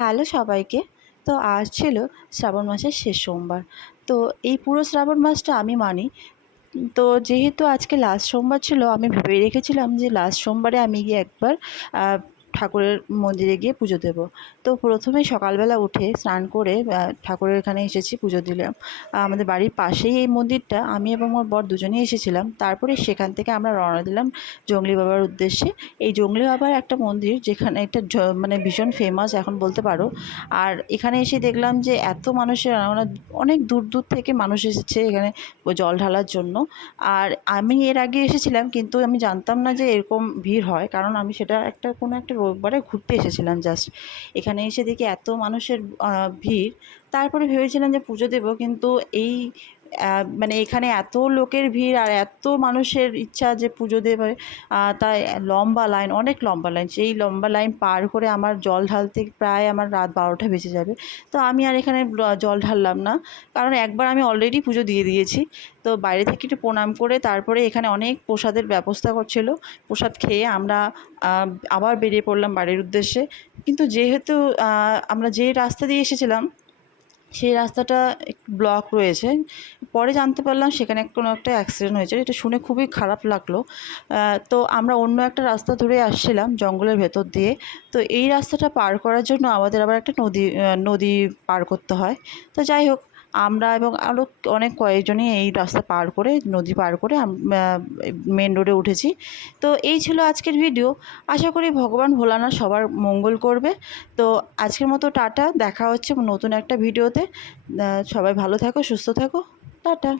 Hello সবাইকে। তো আজ ছিল শ্রাবণ মাসের শেষ সোমবার। তো এই পুরো শ্রাবণ মাসটা আমি মানি। তো যেহেতু আজকে লাস্ট সোমবার ছিল, আমি ভেবে রেখেছিলাম যে লাস্ট সোমবারে আমি গিয়ে একবার ঠাকুরের মন্দিরে গিয়ে পুজো দেব। তো প্রথমেই সকালবেলা উঠে স্নান করে ঠাকুরের এখানে এসেছি পুজো দিলাম। আমাদের বাড়ির পাশেই এই মন্দিরটা। আমি এবং আমার বর দুজনেই এসেছিলাম। তারপরে সেখান থেকে আমরা রওনা দিলাম জঙ্গলি বাবার উদ্দেশ্যে। এই জঙ্গলি বাবার একটা মন্দির যেখানে একটা মানে ভীষণ ফেমাস এখন বলতে পারো। আর এখানে এসে দেখলাম যে এত মানুষের মানে অনেক দূর দূর থেকে মানুষ এসেছে এখানে জল ঢালার জন্য। আর আমি এর আগে এসেছিলাম, কিন্তু আমি জানতাম না যে এরকম ভিড় হয়। কারণ আমি সেটা একটা কোনো একটা রোববারে ঘুরতে এসেছিলাম জাস্ট এখানে এসে দেখি এত মানুষের ভিড়। তারপরে ভেবেছিলাম যে পুজো দেব, কিন্তু এই মানে এখানে এত লোকের ভিড় আর এত মানুষের ইচ্ছা যে পুজো দেবে তাই লম্বা লাইন, অনেক লম্বা লাইন, সেই লম্বা লাইন পার করে আমার জল ঢালতে প্রায় আমার রাত বারোটা বেজে যাবে। তো আমি আর এখানে জল ঢাললাম না, কারণ একবার আমি অলরেডি পুজো দিয়ে দিয়েছি। তো বাইরে থেকে একটু প্রণাম করে তারপরে এখানে অনেক প্রসাদের ব্যবস্থা করছিল, প্রসাদ খেয়ে আমরা আবার বেরিয়ে পড়লাম বাড়ির উদ্দেশ্যে। কিন্তু যেহেতু আমরা যে রাস্তা দিয়ে এসেছিলাম, সেই রাস্তাটা ব্লক রয়েছে পরে জানতে পারলাম সেখানে কোনো একটা অ্যাক্সিডেন্ট হয়েছে। এটা শুনে খুবই খারাপ লাগল। তো আমরা অন্য একটা রাস্তা ধরে আসছিলাম জঙ্গলের ভেতর দিয়ে। তো এই রাস্তাটা পার করার জন্য আমাদের আবার একটা নদী নদী পার করতে হয়। তো যাই হোক, আমরা এবং আরও অনেক কয়েকজনই এই রাস্তা পার করে, নদী পার করে মেন রোডে উঠেছি। তো এই ছিল আজকের ভিডিও আশা করি ভগবান ভোলানাথ সবার মঙ্গল করবে। তো আজকের মতো টাটা। দেখা হচ্ছে নতুন একটা ভিডিওতে সবাই ভালো থাকো, সুস্থ থাকো। টাটা।